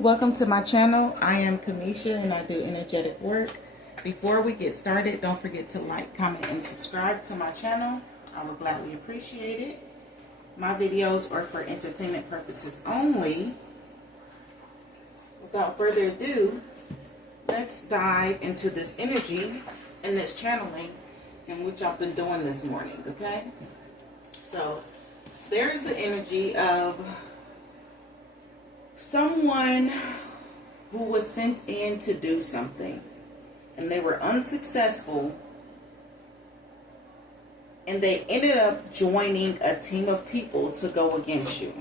Welcome to my channel. I am Kamesha and I do energetic work. Before we get started, don't forget to like, comment, and subscribe to my channel. I would gladly appreciate it. My videos are for entertainment purposes only. Without further ado, let's dive into this energy and this channeling in which I've been doing this morning, okay? So, there's the energy of someone who was sent in to do something and they were unsuccessful and they ended up joining a team of people to go against you,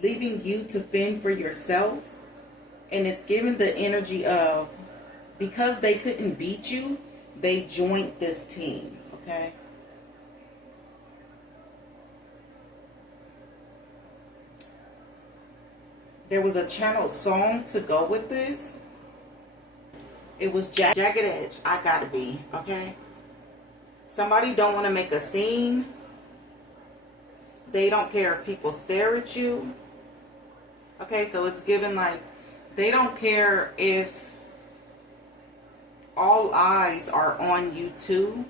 leaving you to fend for yourself. And it's given the energy of, because they couldn't beat you, they joined this team, okay? There was a channel song to go with this. It was Jagged Edge, I Gotta Be, okay? Somebody don't want to make a scene. They don't care if people stare at you. Okay, so it's given like, they don't care if all eyes are on you too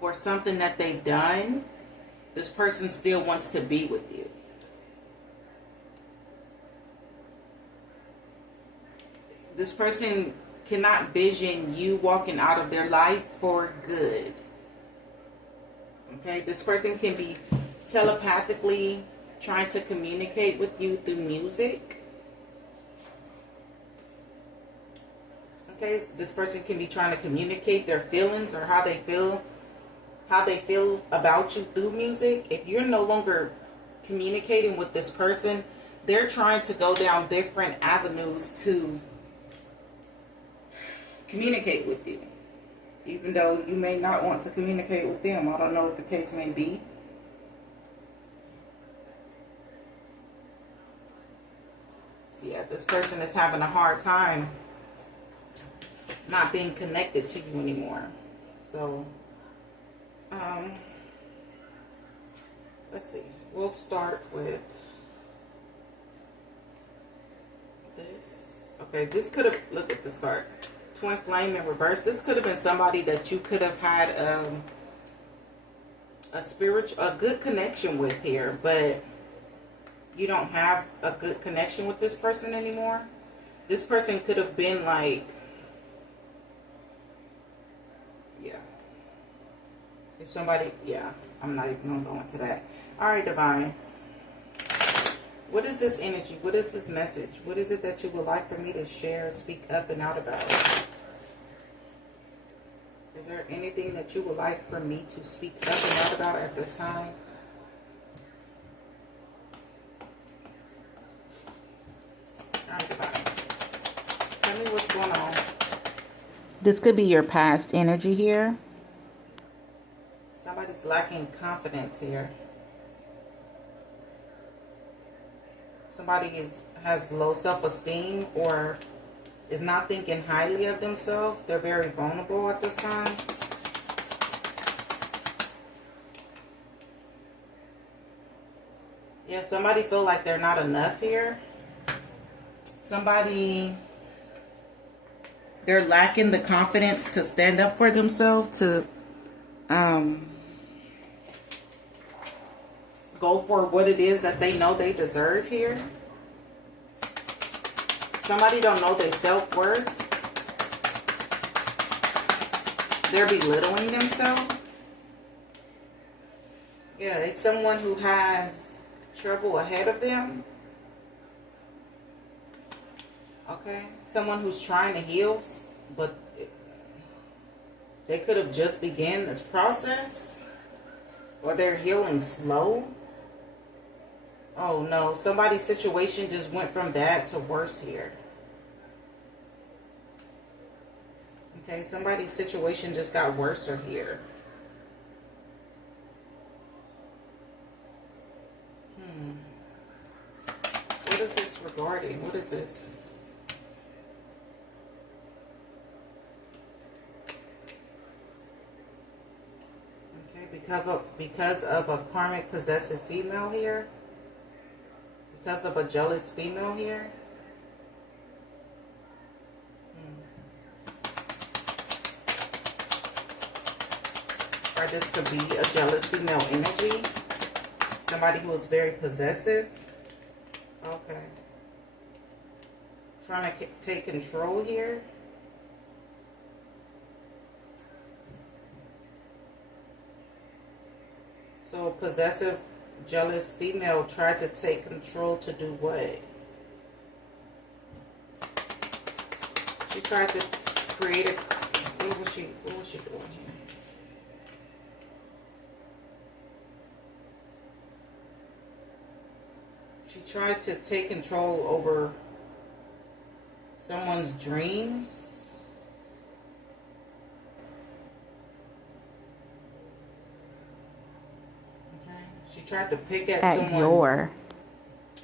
for something that they've done. This person still wants to be with you. This person cannot vision you walking out of their life for good. Okay, this person can be telepathically trying to communicate with you through music. Okay, this person can be trying to communicate their feelings or how they feel about you through music. If you're no longer communicating with this person, they're trying to go down different avenues to communicate with you, even though you may not want to communicate with them. I don't know what the case may be. Yeah, this person is having a hard time not being connected to you anymore. So, let's see. We'll start with this. Okay, this could have, look at this card. Twin flame in reverse. This could have been somebody that you could have had a good connection with here, but you don't have a good connection with this person anymore. This person could have been like, yeah. If somebody, yeah, I'm not even gonna go into that. All right, Divine. What is this energy? What is this message? What is it that you would like for me to share, speak up and out about? Is there anything that you would like for me to speak up and out about at this time? All right, Divine. Tell me what's going on. This could be your past energy here. Somebody's lacking confidence here. Somebody has low self-esteem or is not thinking highly of themselves. They're very vulnerable at this time. Yeah, somebody feel like they're not enough here. Somebody, they're lacking the confidence to stand up for themselves, to go for what it is that they know they deserve here. Somebody don't know their self-worth. They're belittling themselves. Yeah, it's someone who has trouble ahead of them. Okay, someone who's trying to heal, but they could have just began this process, or they're healing slow. Oh no, somebody's situation just went from bad to worse here. Okay, somebody's situation just got worse here. What is this regarding? What is this? Okay, because of a karmic possessive female here. because of a jealous female here. Or this could be a jealous female energy. Somebody who is very possessive. Okay. Trying to take control here. So a possessive, jealous female tried to take control to do what? She tried to create a... What was she doing here? She tried to take control over someone's dreams. Okay. She tried to pick at someone's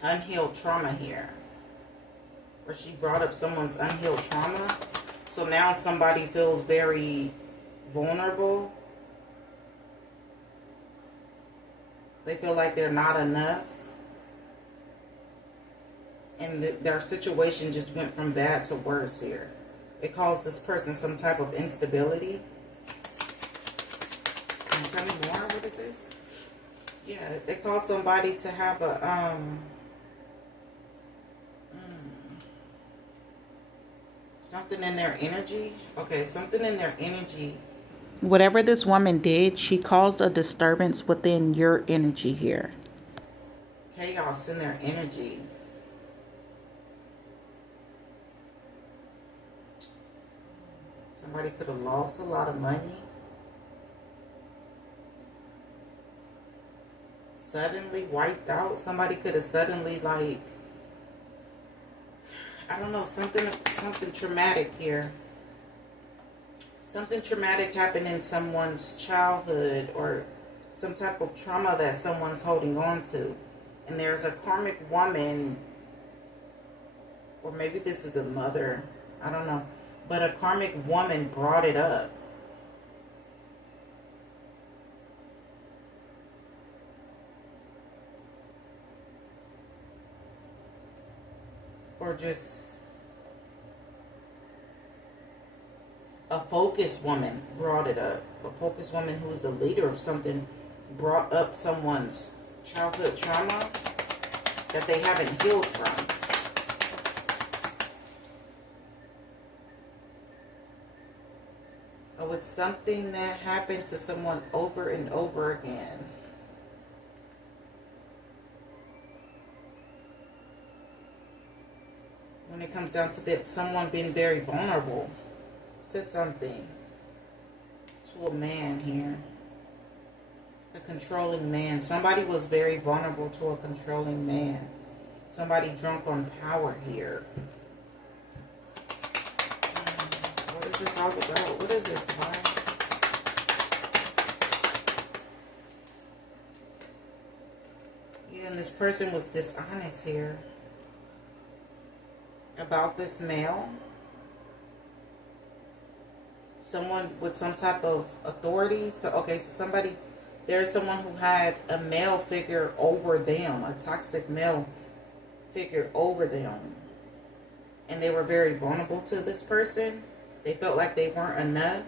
unhealed trauma here. Or she brought up someone's unhealed trauma. So now somebody feels very vulnerable. They feel like they're not enough. And their situation just went from bad to worse here. It caused this person some type of instability. Can you tell me more? What is this? Yeah, it caused somebody to have a something in their energy. Okay, something in their energy. Whatever this woman did, she caused a disturbance within your energy here. Chaos in their energy. Somebody could have lost a lot of money. Suddenly wiped out. Somebody could have suddenly, like, I don't know, something traumatic here. Something traumatic happened in someone's childhood or some type of trauma that someone's holding on to. And there's a karmic woman, or maybe this is a mother, I don't know. But a karmic woman brought it up. Or just a focused woman brought it up. A focused woman who is the leader of something brought up someone's childhood trauma that they haven't healed from. Oh, it's something that happened to someone over and over again. When it comes down to someone being very vulnerable to something. To a man here. A controlling man. Somebody was very vulnerable to a controlling man. Somebody drunk on power here. What is this all about? What is this, why? Yeah, and this person was dishonest here about this male. Someone with some type of authority. So, okay, so somebody, there's someone who had a male figure over them, a toxic male figure over them. And they were very vulnerable to this person. They felt like they weren't enough.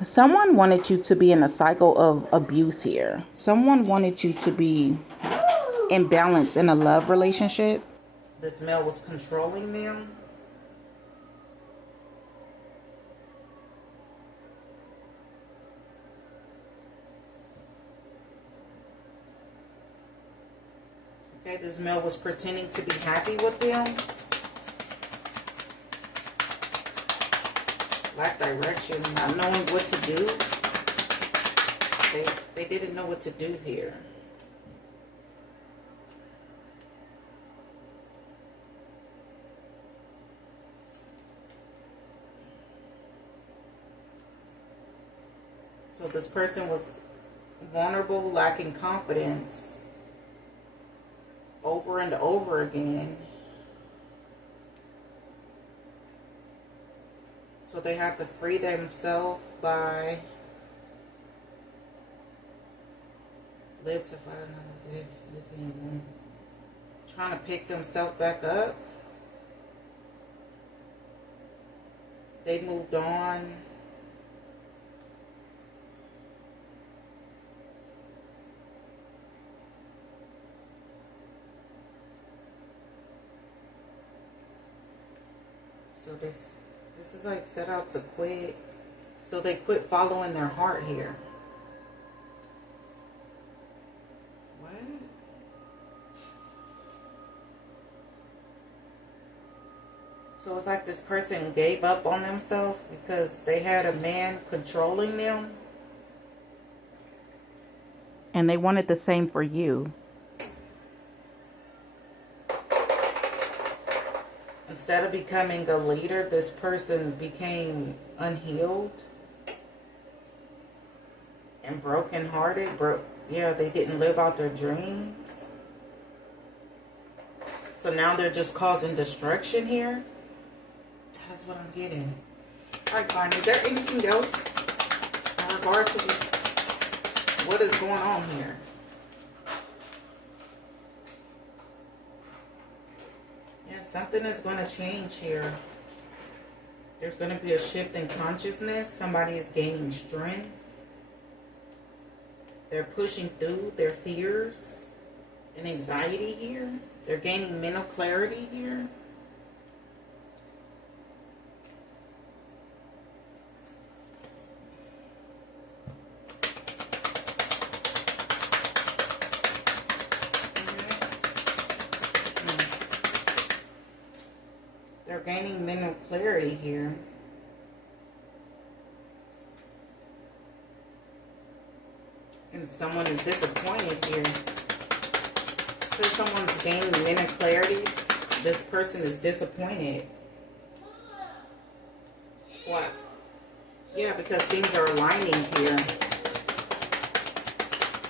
Someone wanted you to be in a cycle of abuse here. Someone wanted you to be imbalanced in a love relationship. This male was controlling them. Okay, this male was pretending to be happy with them. Lack direction, not knowing what to do. They didn't know what to do here. So this person was vulnerable, lacking confidence over and over again. So they have to free themselves by live to fight another day, living in one, trying to pick themselves back up. They moved on. So this is like set out to quit. So they quit following their heart here. What? So it's like this person gave up on themselves because they had a man controlling them. And they wanted the same for you. Instead of becoming a leader, this person became unhealed and brokenhearted. Yeah, they didn't live out their dreams. So now they're just causing destruction here. That's what I'm getting. Alright, fine. Is there anything else in regards to what is going on here? Yeah, something is going to change here. There's going to be a shift in consciousness. Somebody is gaining strength. They're pushing through their fears and anxiety here. They're gaining mental clarity here. They're gaining mental clarity here. And someone is disappointed here. Because someone's gaining mental clarity, this person is disappointed. What? Yeah, because things are aligning here.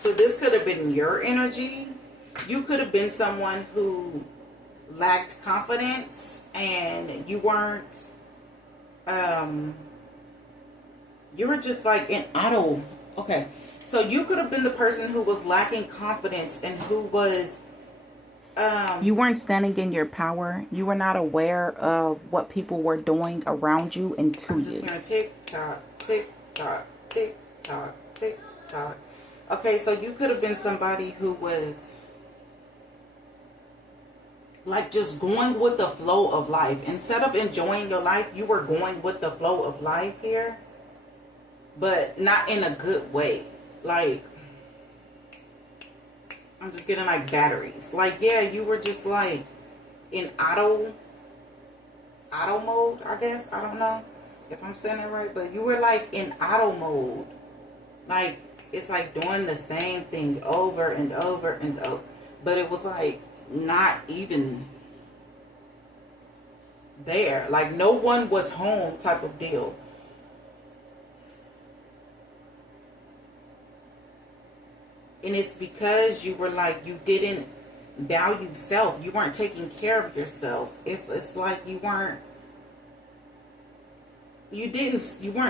So this could have been your energy. You could have been someone who lacked confidence and you weren't, you were just like in auto. Okay. So you could have been the person who was lacking confidence and who was, you weren't standing in your power. You were not aware of what people were doing around you and to I'm you. just going to tick tock, tick tock, tick tock, tick tock. Okay, so you could have been somebody who was like just going with the flow of life. Instead of enjoying your life, you were going with the flow of life here, but not in a good way. Like, I'm just getting like batteries. Like, yeah, you were just like in auto mode, I guess. I don't know if I'm saying it right, but you were like in auto mode. Like, it's like doing the same thing over and over and over. But it was like not even there. Like, no one was home type of deal. And it's because you were like, you didn't value self. You weren't taking care of yourself. It's like you weren't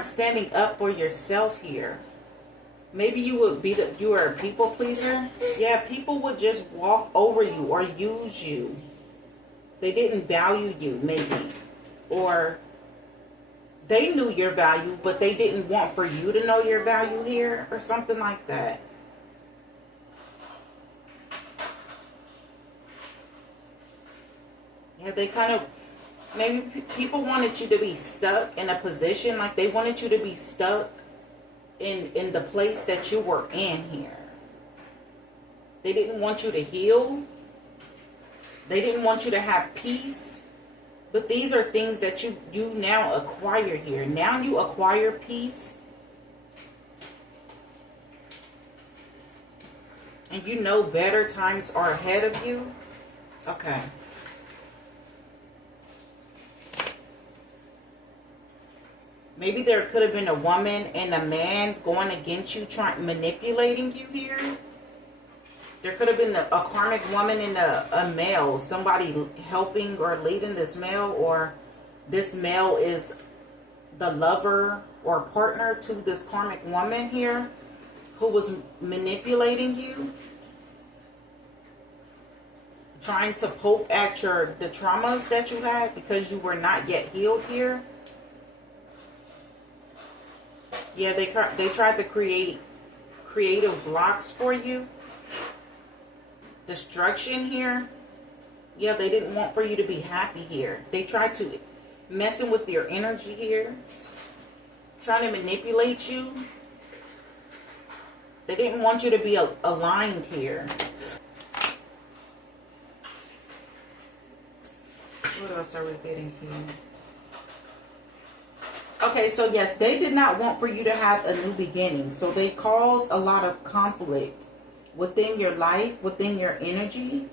standing up for yourself here. Maybe you would be you were a people pleaser. Yeah, people would just walk over you or use you. They didn't value you, maybe. Or they knew your value, but they didn't want for you to know your value here, or something like that. Yeah, they kind of, maybe people wanted you to be stuck in a position, like they wanted you to be stuck in the place that you were in here. They didn't want you to heal. They didn't want you to have peace. But these are things that you now acquire here. Now you acquire peace. And you know better times are ahead of you. Okay. Maybe there could have been a woman and a man going against you, manipulating you here. There could have been a karmic woman and a male, somebody helping or leading this male, or this male is the lover or partner to this karmic woman here who was manipulating you, trying to poke at the traumas that you had because you were not yet healed here. Yeah, they tried to create creative blocks for you. Destruction here. Yeah, they didn't want for you to be happy here. They tried to messing with your energy here. Trying to manipulate you. They didn't want you to be aligned here. What else are we getting here? Okay, so yes, they did not want for you to have a new beginning. So they caused a lot of conflict within your life, within your energy.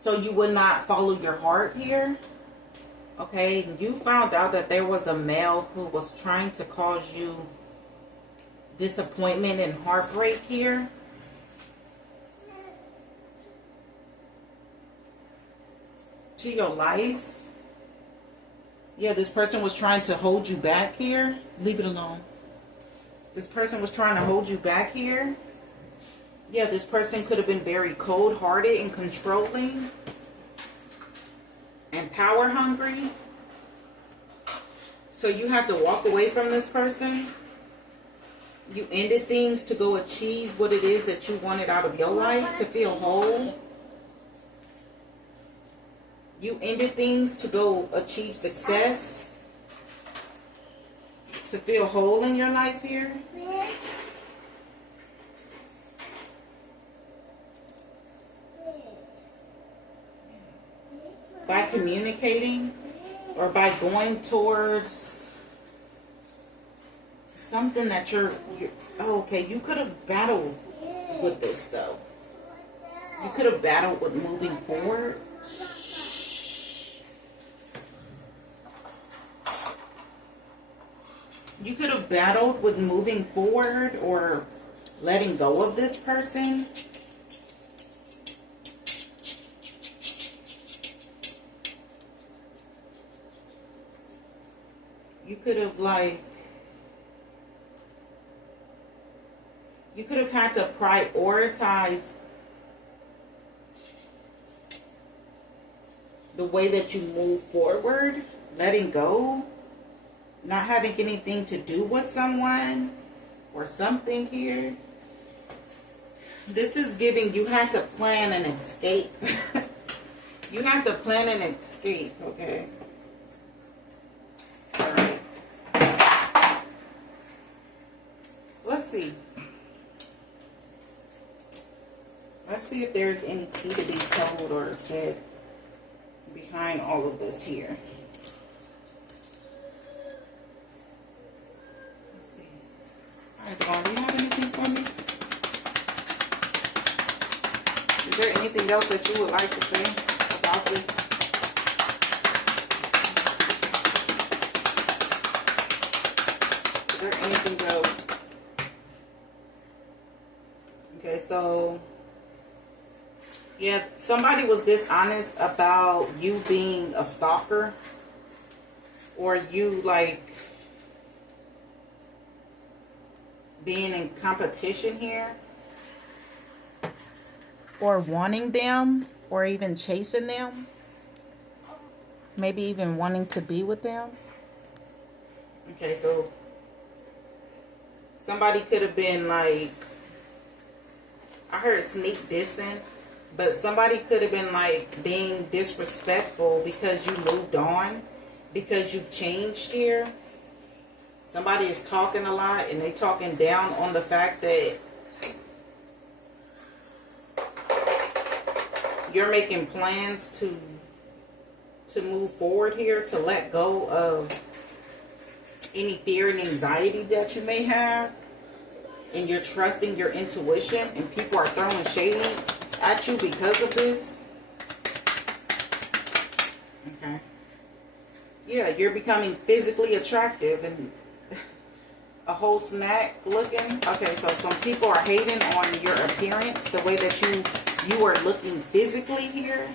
So you would not follow your heart here. Okay, you found out that there was a male who was trying to cause you disappointment and heartbreak here. To your life. Yeah, this person was trying to hold you back here. Leave it alone. This person was trying to hold you back here. Yeah, this person could have been very cold-hearted and controlling. And power hungry. So you have to walk away from this person. You ended things to go achieve what it is that you wanted out of your life, to feel whole. You ended things to go achieve success, to feel whole in your life here. By communicating or by going towards something that you're oh, okay, you could have battled with this though. You could have battled with moving forward. You could have battled with moving forward or letting go of this person. You could have you could have had to prioritize the way that you move forward, letting go. Not having anything to do with someone or something here. This is giving you have to plan an escape. You have to plan an escape, okay? Alright. Let's see. Let's see if there's any tea to be told or said behind all of this here. Alright, do you have anything for me? Is there anything else that you would like to say about this? Is there anything else? Okay, so yeah, somebody was dishonest about you being a stalker, or you like being in competition here, or wanting them, or even chasing them, maybe even wanting to be with them. Okay, so somebody could have been like, I heard sneak dissing, but somebody could have been like being disrespectful because you moved on, because you've changed here. Somebody is talking a lot and they talking down on the fact that you're making plans to move forward here, to let go of any fear and anxiety that you may have, and you're trusting your intuition, and people are throwing shade at you because of this. Okay. Yeah, you're becoming physically attractive and a whole snack looking. Okay, so some people are hating on your appearance, the way that you are looking physically here.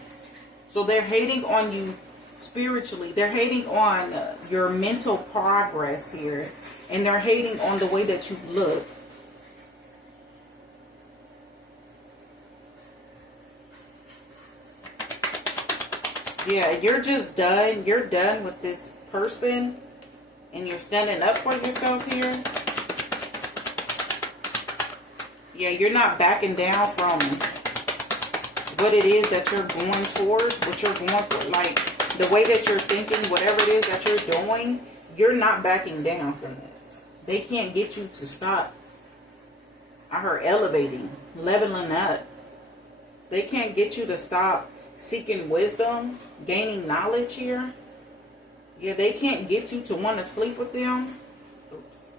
So they're hating on you spiritually. They're hating on your mental progress here, and they're hating on the way that you look. Yeah, you're just done. You're done with this person. And you're standing up for yourself here. Yeah, you're not backing down from what it is that you're going towards. What you're going for. Like, the way that you're thinking, whatever it is that you're doing, you're not backing down from this. They can't get you to stop. I heard elevating, leveling up. They can't get you to stop seeking wisdom, gaining knowledge here. Yeah, they can't get you to want to sleep with them. Oops.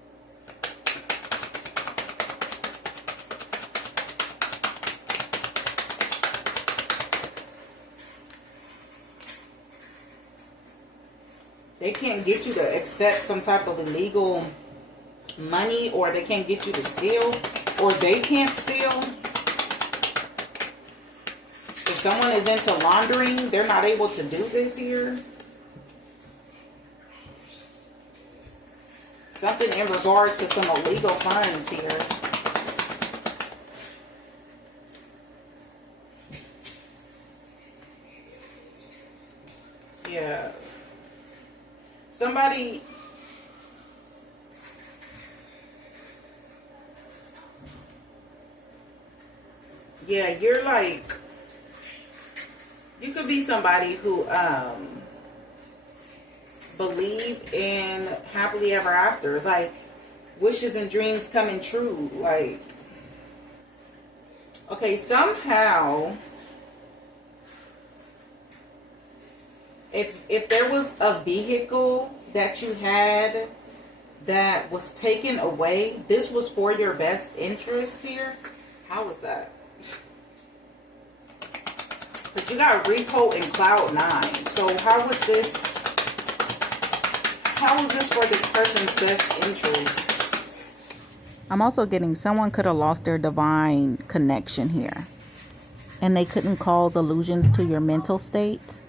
They can't get you to accept some type of illegal money, or they can't get you to steal, or they can't steal. If someone is into laundering, they're not able to do this here. Something in regards to some illegal funds here. Yeah. Somebody... Yeah, you're like... You could be somebody who believe in happily ever after. It's like wishes and dreams coming true. Like, okay, somehow, if there was a vehicle that you had that was taken away, this was for your best interest here. How was that? But you got Repo and Cloud 9. So how was this for this person's best interest? I'm also getting someone could have lost their divine connection here. And they couldn't cause illusions to your mental state.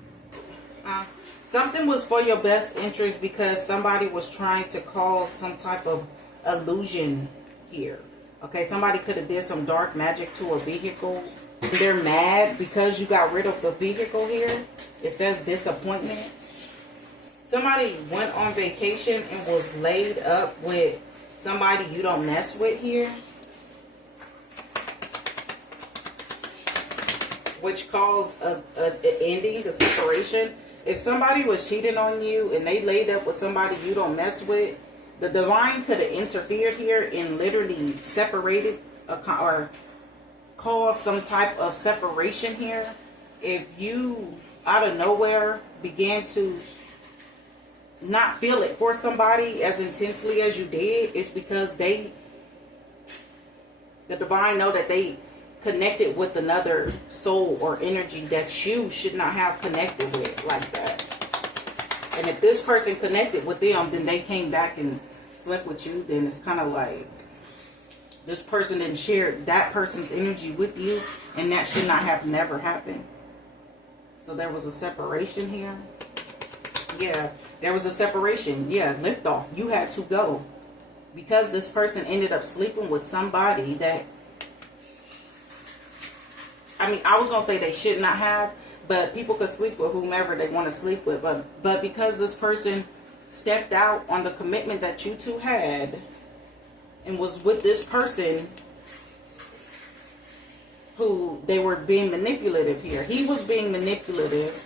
Something was for your best interest because somebody was trying to cause some type of illusion here. Okay, somebody could have did some dark magic to a vehicle. They're mad because you got rid of the vehicle here. It says disappointment. Somebody went on vacation and was laid up with somebody you don't mess with here, which caused an ending, a separation. If somebody was cheating on you and they laid up with somebody you don't mess with, the divine could have interfered here and literally separated or caused some type of separation here. If you out of nowhere began to not feel it for somebody as intensely as you did, it's because the divine know that they connected with another soul or energy that you should not have connected with like that. And if this person connected with them, then they came back and slept with you, then it's kind of like this person didn't share that person's energy with you, and that should not have never happened. So there was a separation here. Yeah, there was a separation. Yeah, liftoff. You had to go. Because this person ended up sleeping with somebody that, I mean, I was going to say they should not have, but people could sleep with whomever they want to sleep with. But because this person stepped out on the commitment that you two had and was with this person who they were being manipulative here. He was being manipulative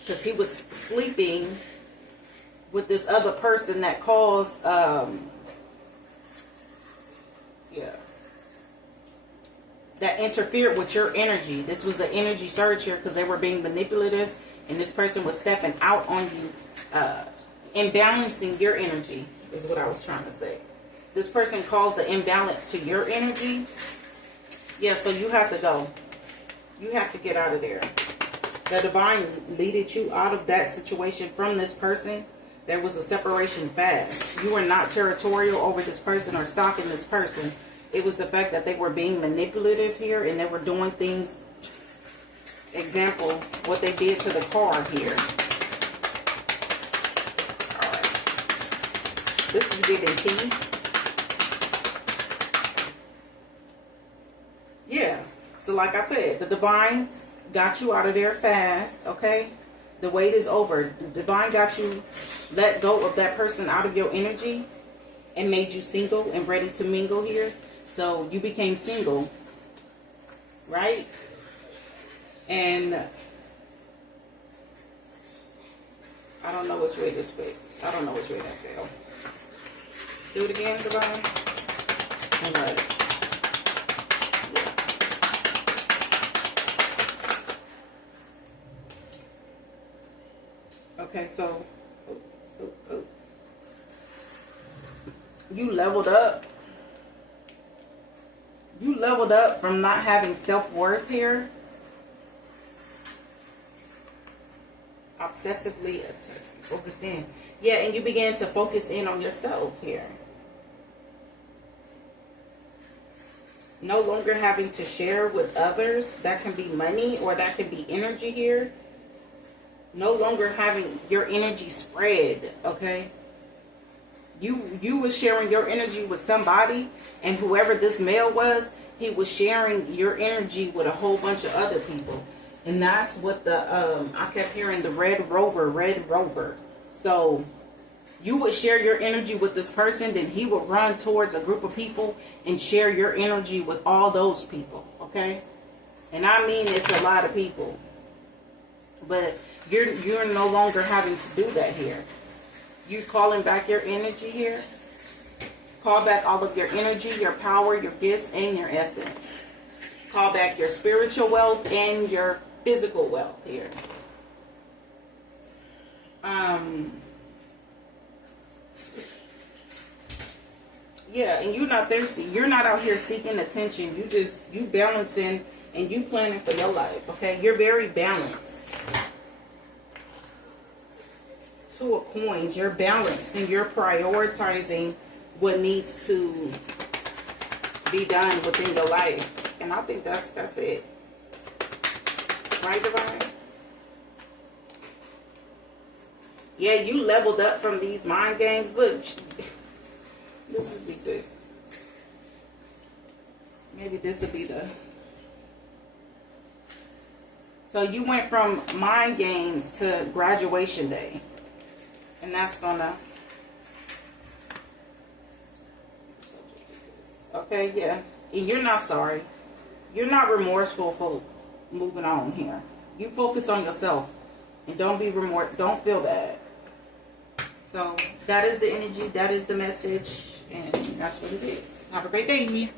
because he was sleeping with this other person that caused, that interfered with your energy. This was an energy surge here because they were being manipulative, and this person was stepping out on you, imbalancing your energy is what I was trying to say. This person caused the imbalance to your energy. Yeah, so you have to go. You have to get out of there. The divine leaded you out of that situation from this person. There was a separation fast. You were not territorial over this person or stalking this person. It was the fact that they were being manipulative here and they were doing things. Example, what they did to the car here. Alright. This is giving tea. Yeah. So like I said, the divine got you out of there fast, okay? The wait is over. Divine got you let go of that person out of your energy and made you single and ready to mingle here. So you became single, right? And I don't know which way this fell. I don't know which way that fell. Do it again, Divine. All right. Okay, so you leveled up. You leveled up from not having self-worth here. Obsessively focused in. Yeah, and you began to focus in on yourself here. No longer having to share with others. That can be money or that can be energy here. No longer having your energy spread, okay? You was sharing your energy with somebody, and whoever this male was, he was sharing your energy with a whole bunch of other people. And that's what the, I kept hearing the Red Rover. So you would share your energy with this person, then he would run towards a group of people and share your energy with all those people, okay? And I mean, it's a lot of people. But you're no longer having to do that here. You're calling back your energy here. Call back all of your energy, your power, your gifts, and your essence. Call back your spiritual wealth and your physical wealth here. Yeah, and you're not thirsty. You're not out here seeking attention. You balancing and you planning for your life, okay? You're very balanced. Two of Coins, you're balanced and you're prioritizing what needs to be done within your life. And I think that's it. Right, Divine? Yeah, you leveled up from these mind games. Look, this is decent. Maybe this will be the... So you went from mind games to graduation day. And that's gonna... Okay, yeah. And you're not sorry. You're not remorseful for moving on here. You focus on yourself. And don't be don't feel bad. So that is the energy. That is the message. And that's what it is. Have a great day.